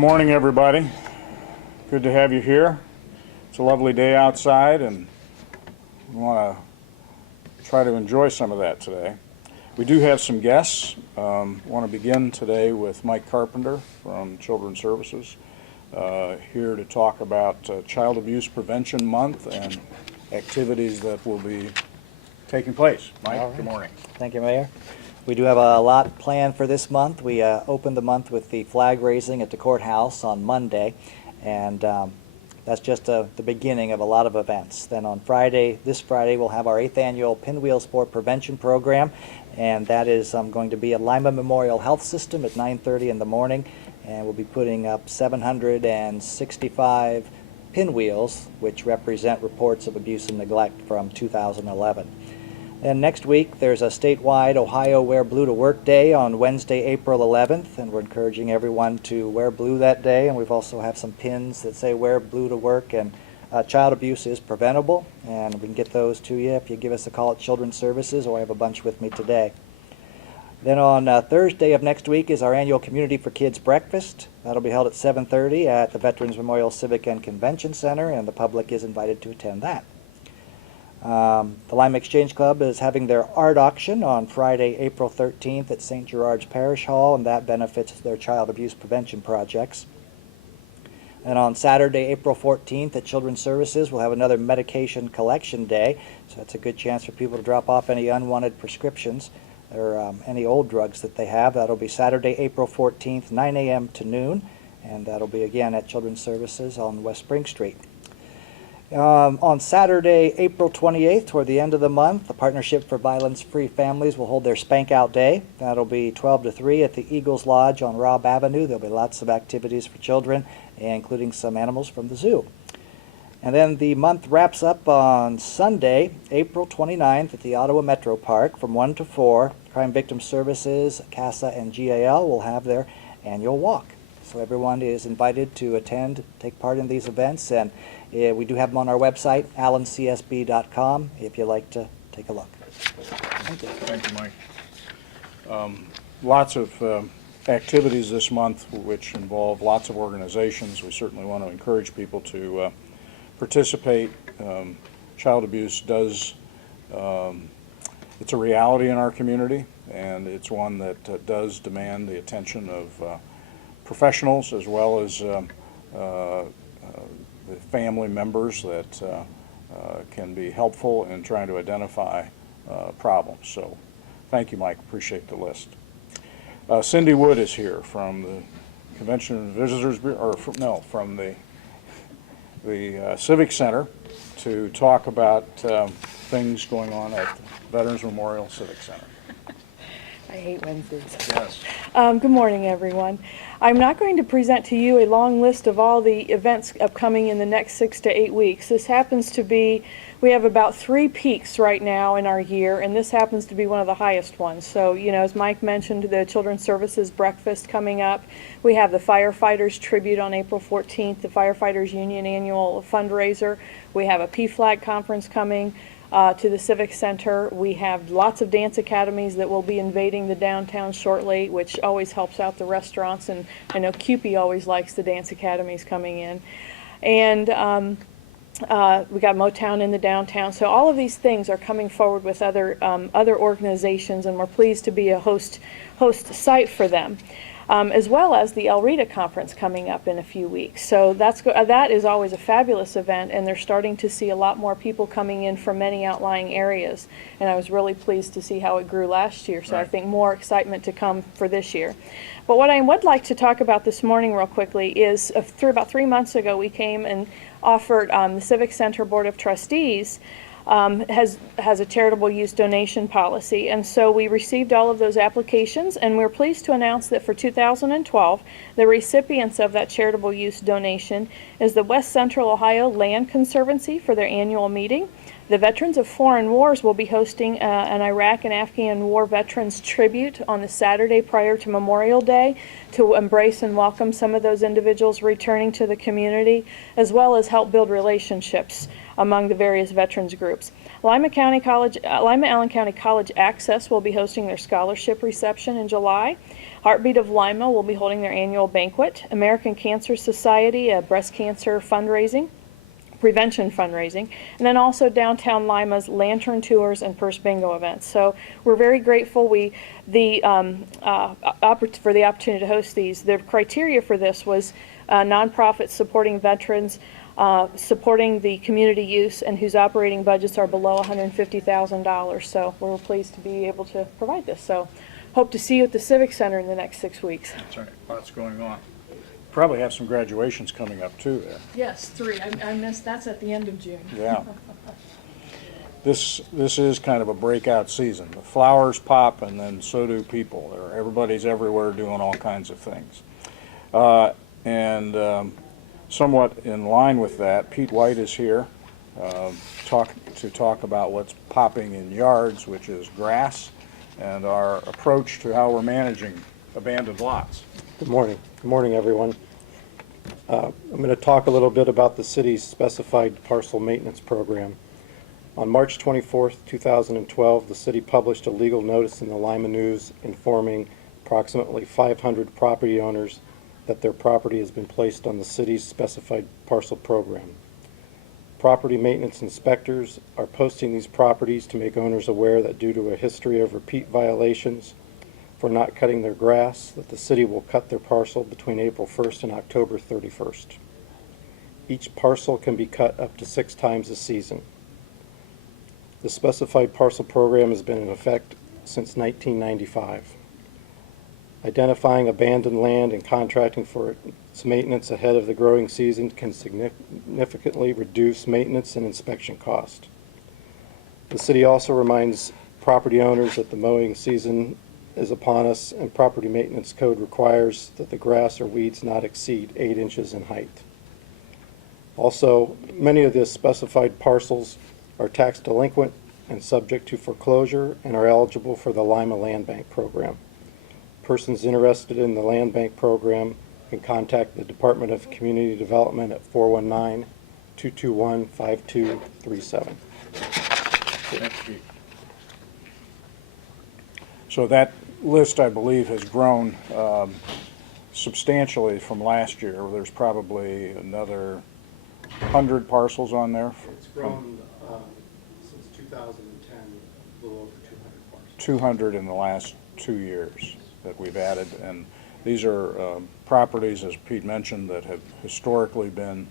Good morning, everybody. Good to have you here. It's a lovely day outside, and we want to try to enjoy some of that today. We do have some guests. Want to begin today with Mike Carpenter from Children's Services, here to talk about Child Abuse Prevention Month and activities that will be taking place. Mike, Right. Good morning. Thank you, Mayor. We do have a lot planned for this month. We opened the month with the flag raising at the courthouse on Monday, and that's just the beginning of a lot of events. Then on this Friday, we'll have our 8th annual Pinwheel Sport Prevention Program, and that is going to be at Lima Memorial Health System at 9:30 in the morning, and we'll be putting up 765 pinwheels, which represent reports of abuse and neglect from 2011. And next week, there's a statewide Ohio Wear Blue to Work Day on Wednesday, April 11th, and we're encouraging everyone to wear blue that day. And we've also have some pins that say wear blue to work, and child abuse is preventable, and we can get those to you if you give us a call at Children's Services, or I have a bunch with me today. Then on Thursday of next week is our annual Community for Kids breakfast. That'll be held at 7:30 at the Veterans Memorial Civic and Convention Center, and the public is invited to attend that. The Lima Exchange Club is having their art auction on Friday, April 13th at St. Gerard's Parish Hall, and that benefits their child abuse prevention projects. And on Saturday, April 14th at Children's Services, we'll have another medication collection day, so that's a good chance for people to drop off any unwanted prescriptions or any old drugs that they have. That'll be Saturday, April 14th, 9 a.m. to noon, and that'll be again at Children's Services on West Spring Street. On Saturday, April 28th, toward the end of the month, the Partnership for Violence-Free Families will hold their Spank Out Day. That'll be 12 to 3 at the Eagles Lodge on Robb Avenue. There'll be lots of activities for children, including some animals from the zoo. And then the month wraps up on Sunday, April 29th at the Ottawa Metro Park from 1 to 4. Crime Victim Services, CASA, and GAL will have their annual walk. So everyone is invited to attend, take part in these events, and we do have them on our website, allencsb.com, if you'd like to take a look. Thank you. Thank you, Mike. Lots of activities this month which involve lots of organizations. We certainly want to encourage people to participate. Child abuse it's a reality in our community, and it's one that does demand the attention of professionals as well as the family members that can be helpful in trying to identify problems. So thank you, Mike. Appreciate the list. Cindy Wood is here from the Convention and Visitors Bureau, from the Civic Center to talk about things going on at the Veterans Memorial Civic Center. I hate Wednesdays. Yes. Good morning, everyone. I'm not going to present to you a long list of all the events upcoming in the next 6 to 8 weeks. This happens to be, we have about 3 peaks right now in our year, and this happens to be one of the highest ones. So, you know, as Mike mentioned, the Children's Services breakfast coming up. We have the Firefighters Tribute on April 14th, the Firefighters Union annual fundraiser. We have a PFLAG conference coming to the Civic Center. We have lots of dance academies that will be invading the downtown shortly, which always helps out the restaurants, and I know Cupie always likes the dance academies coming in. And we got Motown in the downtown. So all of these things are coming forward with other organizations, and we're pleased to be a host site for them. As well as the El Rita conference coming up in a few weeks. So that is always a fabulous event, and they're starting to see a lot more people coming in from many outlying areas. And I was really pleased to see how it grew last year, so right. I think more excitement to come for this year. But what I would like to talk about this morning real quickly is about 3 months ago we came and offered the Civic Center Board of Trustees has a charitable use donation policy, and so we received all of those applications, and we're pleased to announce that for 2012 the recipients of that charitable use donation is the West Central Ohio Land Conservancy for their annual meeting. The Veterans of Foreign Wars will be hosting an Iraq and Afghan War Veterans tribute on the Saturday prior to Memorial Day to embrace and welcome some of those individuals returning to the community, as well as help build relationships among the various veterans groups. Lima Allen County College Access will be hosting their scholarship reception in July. Heartbeat of Lima will be holding their annual banquet. American Cancer Society, a breast cancer prevention fundraising, and then also downtown Lima's lantern tours and purse bingo events. So we're very grateful for the opportunity to host these. The criteria for this was nonprofits supporting veterans, supporting the community use, and whose operating budgets are below $150,000. So we're pleased to be able to provide this. So hope to see you at the Civic Center in the next 6 weeks. That's right. Lots going on. Probably have some graduations coming up too there. Yes, 3. I missed. That's at the end of June. Yeah. This is kind of a breakout season. The flowers pop, and then so do people. Everybody's everywhere doing all kinds of things. Somewhat in line with that, Pete White is here to talk about what's popping in yards, which is grass, and our approach to how we're managing abandoned lots. Good morning. Good morning, everyone. I'm going to talk a little bit about the city's specified parcel maintenance program. On March 24th, 2012, the city published a legal notice in the Lima News informing approximately 500 property owners that their property has been placed on the city's specified parcel program. Property maintenance inspectors are posting these properties to make owners aware that due to a history of repeat violations for not cutting their grass, that the city will cut their parcel between April 1st and October 31st. Each parcel can be cut up to 6 times a season. The specified parcel program has been in effect since 1995. Identifying abandoned land and contracting for its maintenance ahead of the growing season can significantly reduce maintenance and inspection cost. The city also reminds property owners that the mowing season is upon us, and property maintenance code requires that the grass or weeds not exceed 8 inches in height. Also, many of the specified parcels are tax delinquent and subject to foreclosure and are eligible for the Lima Land Bank program. Persons interested in the Land Bank program can contact the Department of Community Development at 419-221-5237. Thank you. So that list, I believe, has grown substantially from last year. There's probably another 100 parcels on there. It's grown since 2010, a little over 200 parcels. 200 in the last 2 years that we've added, and these are properties, as Pete mentioned, that have historically been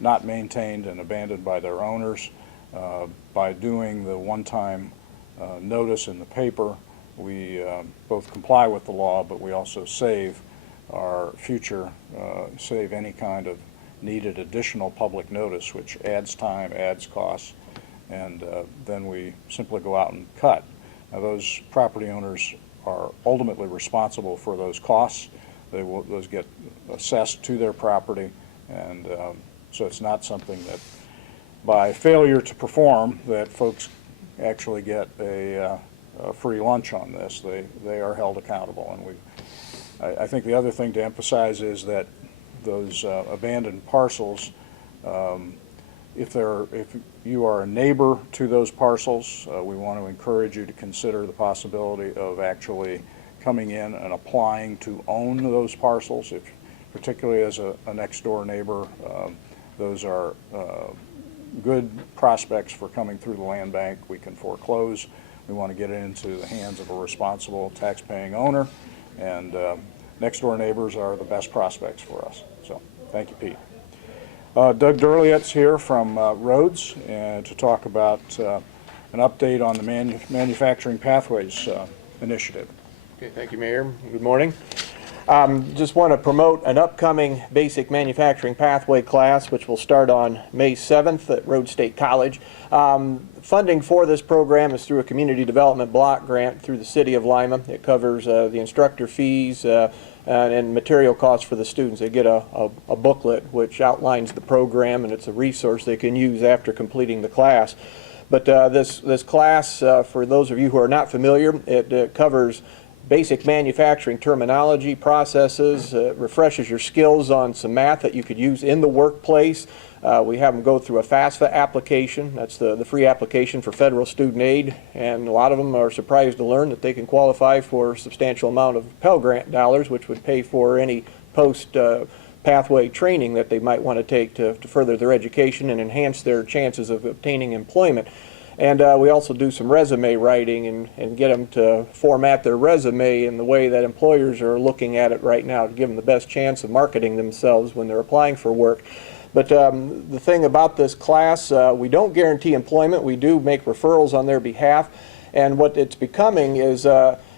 not maintained and abandoned by their owners. By doing the one-time notice in the paper, we both comply with the law, but we also save our future, save any kind of needed additional public notice, which adds time, adds costs, and then we simply go out and cut. Now, those property owners are ultimately responsible for those costs. Those get assessed to their property, and so it's not something that by failure to perform that folks actually get a free lunch on this. They are held accountable, and I think the other thing to emphasize is that those abandoned parcels, if you are a neighbor to those parcels, we want to encourage you to consider the possibility of actually coming in and applying to own those parcels. Particularly as a next door neighbor, those are good prospects for coming through the land bank. We can foreclose. We want to get it into the hands of a responsible tax-paying owner, and next door neighbors are the best prospects for us. So thank you, Pete. Doug Durliat's here from Rhodes to talk about an update on the Manufacturing Pathways Initiative. Okay, thank you, Mayor. Good morning. Just want to promote an upcoming basic manufacturing pathway class, which will start on May 7th at Rhodes State College. Funding for this program is through a community development block grant through the city of Lima. It covers the instructor fees and material costs for the students. They get a booklet which outlines the program, and it's a resource they can use after completing the class. But this class, for those of you who are not familiar, it covers basic manufacturing terminology, processes, refreshes your skills on some math that you could use in the workplace. We have them go through a FAFSA application. That's the free application for federal student aid, and a lot of them are surprised to learn that they can qualify for a substantial amount of Pell Grant dollars, which would pay for any post pathway training that they might want to take to further their education and enhance their chances of obtaining employment. And we also do some resume writing and get them to format their resume in the way that employers are looking at it right now to give them the best chance of marketing themselves when they're applying for work. But the thing about this class, we don't guarantee employment. We do make referrals on their behalf. And what it's becoming is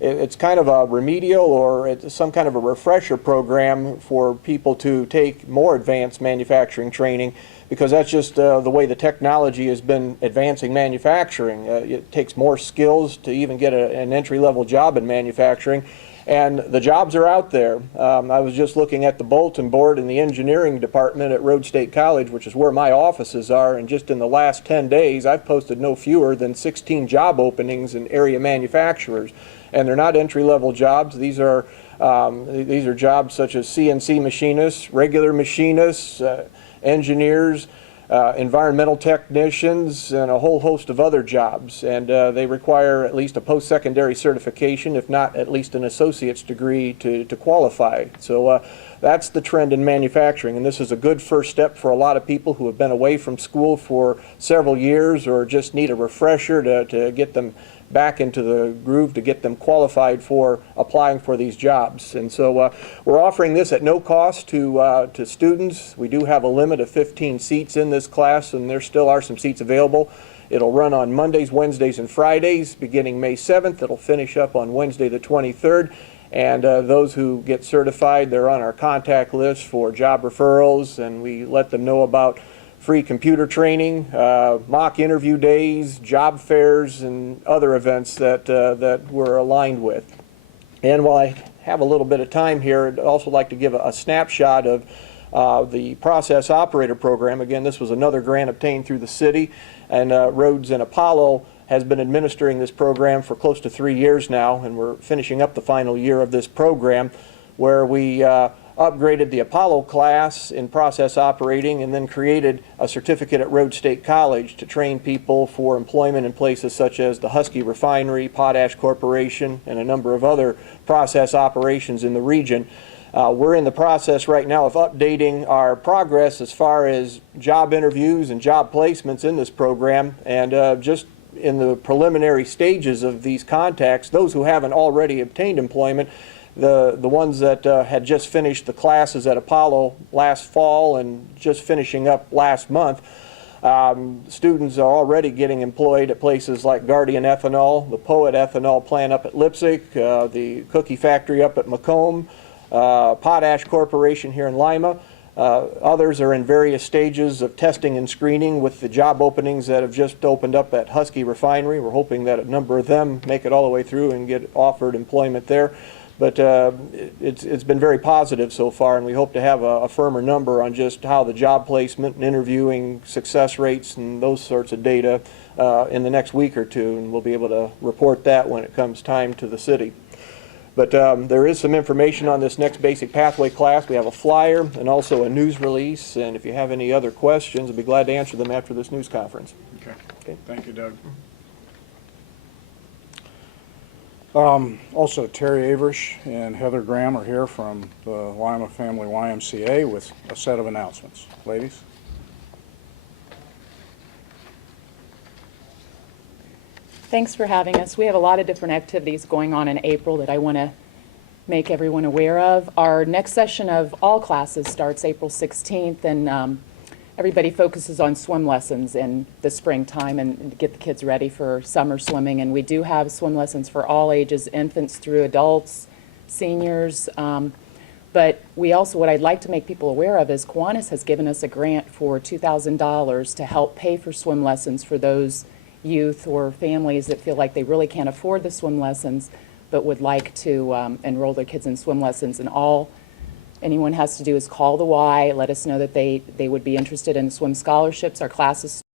it's kind of a remedial or it's some kind of a refresher program for people to take more advanced manufacturing training, because that's just the way the technology has been advancing manufacturing. It takes more skills to even get an entry-level job in manufacturing, and the jobs are out there. I was just looking at the bulletin board in the engineering department at Rhodes State College, which is where my offices are, and just in the last 10 days I've posted no fewer than 16 job openings in area manufacturers. And they're not entry-level jobs. These are jobs such as CNC machinists, regular machinists, engineers, environmental technicians, and a whole host of other jobs. And they require at least a post-secondary certification, if not at least an associate's degree to qualify. So that's the trend in manufacturing, and this is a good first step for a lot of people who have been away from school for several years or just need a refresher to get them back into the groove, to get them qualified for applying for these jobs. And so we're offering this at no cost to students. We do have a limit of 15 seats in this class, and there still are some seats available. It'll run on Mondays, Wednesdays, and Fridays beginning May 7th. It'll finish up on Wednesday the 23rd. And those who get certified, they're on our contact list for job referrals, and we let them know about free computer training, mock interview days, job fairs, and other events that we're aligned with. And while I have a little bit of time here, I'd also like to give a snapshot of the process operator program. Again, this was another grant obtained through the city, and Rhodes and Apollo has been administering this program for close to 3 years now, and we're finishing up the final year of this program, where we upgraded the Apollo class in process operating and then created a certificate at Rhodes State College to train people for employment in places such as the Husky Refinery, Potash Corporation, and a number of other process operations in the region. We're in the process right now of updating our progress as far as job interviews and job placements in this program, and just in the preliminary stages of these contacts, those who haven't already obtained employment, the ones that had just finished the classes at Apollo last fall and just finishing up last month, students are already getting employed at places like Guardian Ethanol, the Poet Ethanol plant up at Lipsick, the cookie factory up at Macomb, Potash Corporation here in Lima. Others are in various stages of testing and screening with the job openings that have just opened up at Husky Refinery. We're hoping that a number of them make it all the way through and get offered employment there. But it's been very positive so far, and we hope to have a firmer number on just how the job placement and interviewing success rates and those sorts of data in the next week or two, and we'll be able to report that when it comes time to the city. But there is some information on this next basic pathway class. We have a flyer and also a news release, and if you have any other questions, I'd be glad to answer them after this news conference. Okay. Thank you, Doug. Also, Terri Averisch and Heather Graham are here from the Lima Family YMCA with a set of announcements. Ladies? Thanks for having us. We have a lot of different activities going on in April that I want to make everyone aware of. Our next session of all classes starts April 16th, and everybody focuses on swim lessons in the springtime and to get the kids ready for summer swimming. And we do have swim lessons for all ages, infants through adults, seniors. But we also, what I'd like to make people aware of is Kiwanis has given us a grant for $2,000 to help pay for swim lessons for those youth or families that feel like they really can't afford the swim lessons but would like to enroll their kids in swim lessons. And all anyone has to do is call the Y, let us know that they would be interested in swim scholarships. Our classes